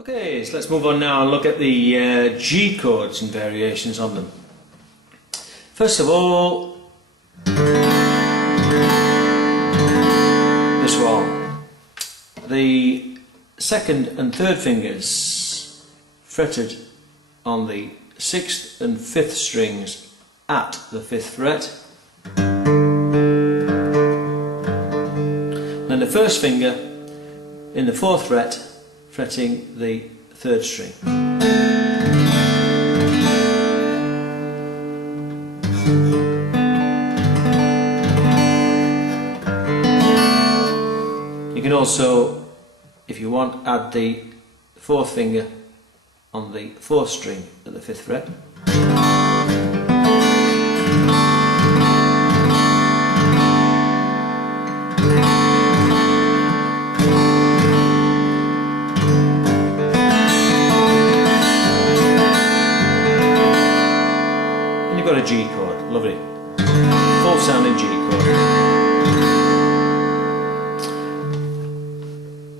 Okay, so let's move on now and look at the G chords and variations on them. First of all, this one. The second and third fingers fretted on the 6th and 5th strings at the 5th fret. Then the first finger in the 4th fret fretting the 3rd string. You can also, if you want, add the 4th finger on the 4th string at the 5th fret. And you've got a G chord, lovely. Full sounding G chord.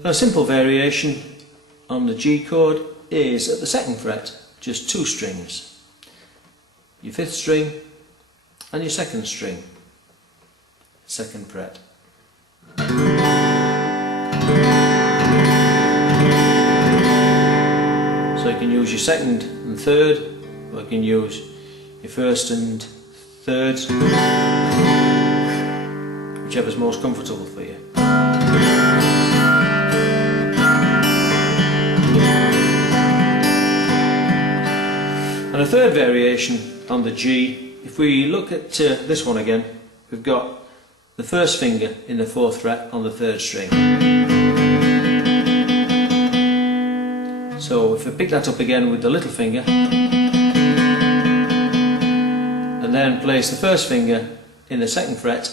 A simple variation on the G chord is at the 2nd fret, just 2 strings. Your 5th string and your 2nd string, 2nd fret. So you can use your 2nd and 3rd, or you can use your 1st and 3rd, whichever's most comfortable for you. And a third variation on the G, if we look at this one again, we've got the first finger in the 4th fret on the 3rd string. So if we pick that up again with the little finger, and then place the first finger in the 2nd fret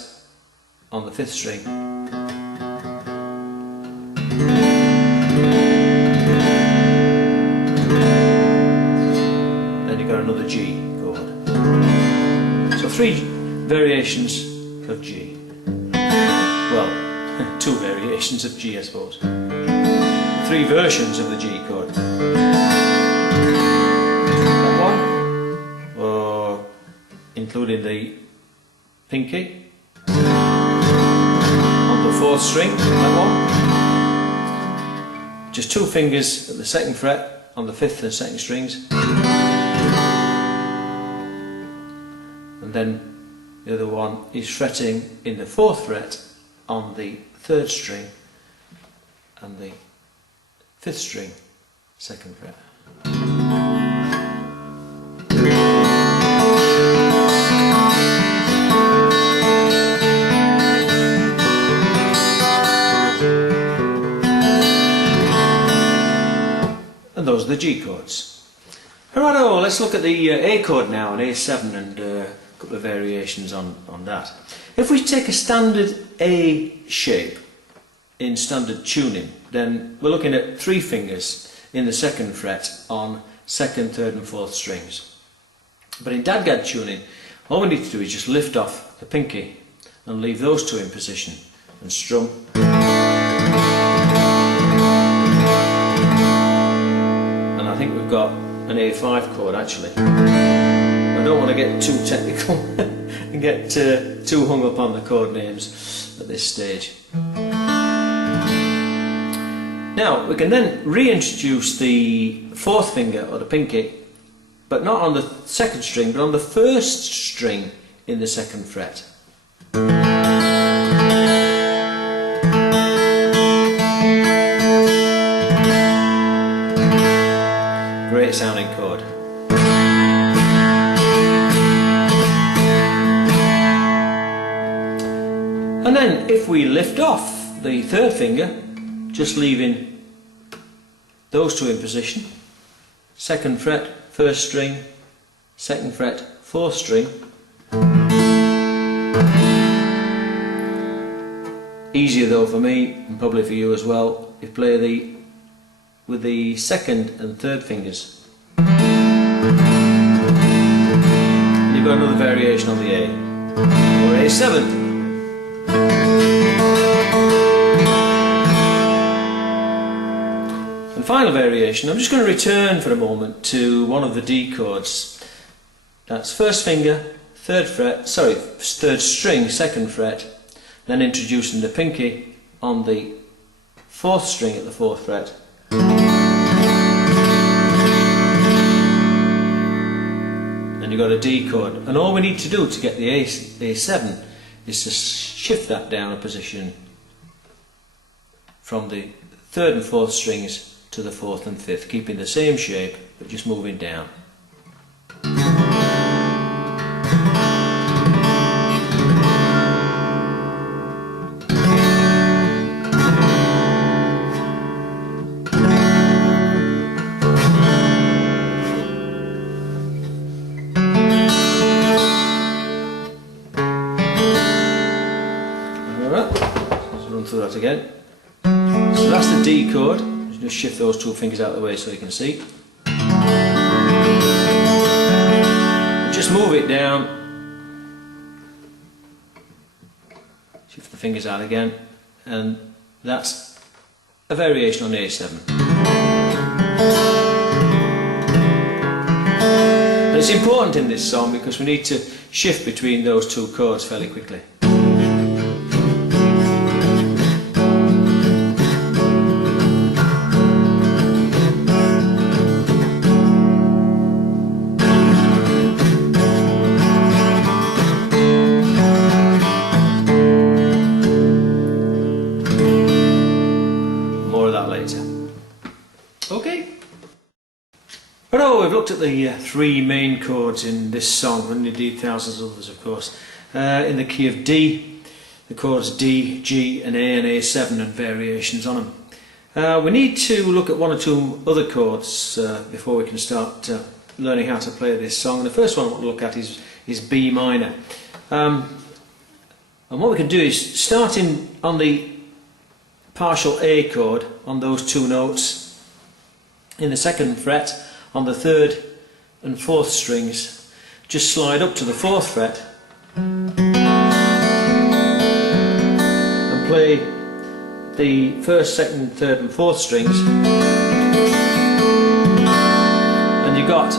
on the 5th string. Another G chord. So 3 variations of G. Well, 2 variations of G, I suppose. 3 versions of the G chord. That one, or including the pinky on the 4th string. That one. Just 2 fingers at the 2nd fret on the 5th and 2nd strings. And then the other one is fretting in the 4th fret on the 3rd string and the 5th string, 2nd fret. And those are the G chords. Alrighto, let's look at the A chord now, an A7, and a couple of variations on that. If we take a standard A shape in standard tuning, then we're looking at 3 fingers in the 2nd fret on 2nd, 3rd and 4th strings. But in DADGAD tuning, all we need to do is just lift off the pinky and leave those 2 in position and strum. And I think we've got an A5 chord actually. I don't want to get too technical and get too hung up on the chord names at this stage. Now we can then reintroduce the 4th finger or the pinky, but not on the 2nd string but on the 1st string in the 2nd fret. Great sounding chord. And then if we lift off the 3rd finger, just leaving those 2 in position, 2nd fret, 1st string, 2nd fret, 4th string. Easier though for me, and probably for you as well, if you play with the 2nd and 3rd fingers. And you've got another variation on the A, or A7. And final variation, I'm just going to return for a moment to one of the D chords. That's first finger, third string, second fret, then introducing the pinky on the fourth string at the fourth fret. And you've got a D chord. And all we need to do to get the A7 is to shift that down a position from the third and fourth strings to the fourth and fifth, keeping the same shape but just moving down. Alright, let's run through that again. So that's the D chord. Just shift those two fingers out of the way so you can see. Just move it down. Shift the fingers out again, and that's a variation on A7. And it's important in this song because we need to shift between those two chords fairly quickly. Okay. Well, we've looked at the three main chords in this song, and indeed thousands of others, of course. In the key of D, the chords D, G and A and A7 and variations on them. We need to look at one or two other chords before we can start learning how to play this song. And the first one I want to look at is B minor. And what we can do is, starting on the partial A chord on those two notes, in the second fret on the third and fourth strings, just slide up to the fourth fret and play the first, second, third and fourth strings, and you've got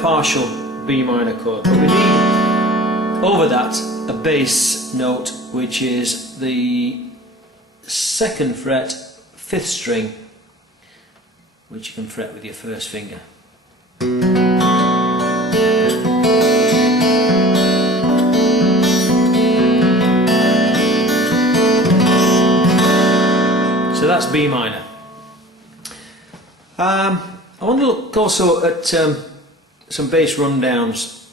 partial B minor chord. But we need over that a bass note, which is the second fret, fifth string, which you can fret with your first finger. So that's B minor. I want to look also at some bass rundowns,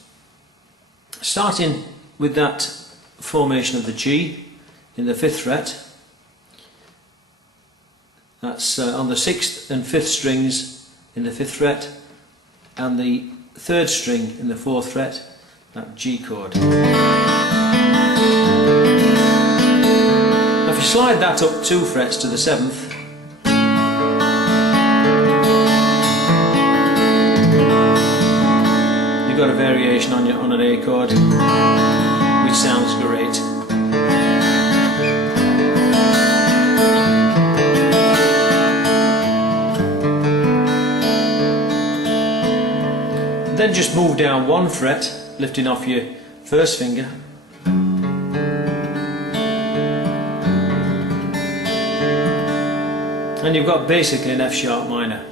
starting with that formation of the G in the fifth fret. That's on the sixth and fifth strings in the fifth fret, and the third string in the fourth fret, that G chord. Now if you slide that up 2 frets to the seventh, you've got a variation on an A chord, which sounds great. Then just move down 1 fret, lifting off your first finger. And you've got basically an F sharp minor.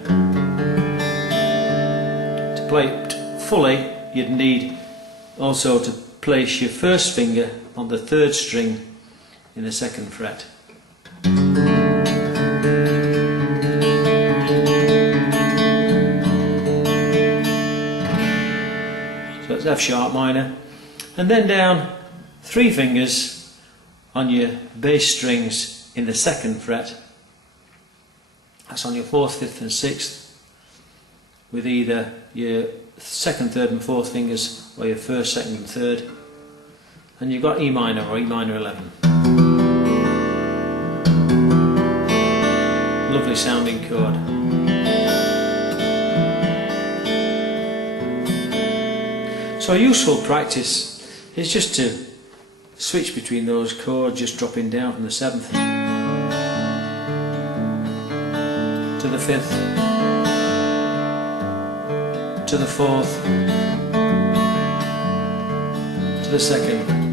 To play it fully, you'd need also to place your first finger on the third string in the second fret. F sharp minor, and then down 3 fingers on your bass strings in the second fret. That's on your 4th, 5th and 6th, with either your 2nd, 3rd and 4th fingers or your 1st, 2nd and 3rd, and you've got E minor or E minor 11. Lovely sounding chord. So a useful practice is just to switch between those chords, just dropping down from the 7th to to the fifth, to the fourth, to the second,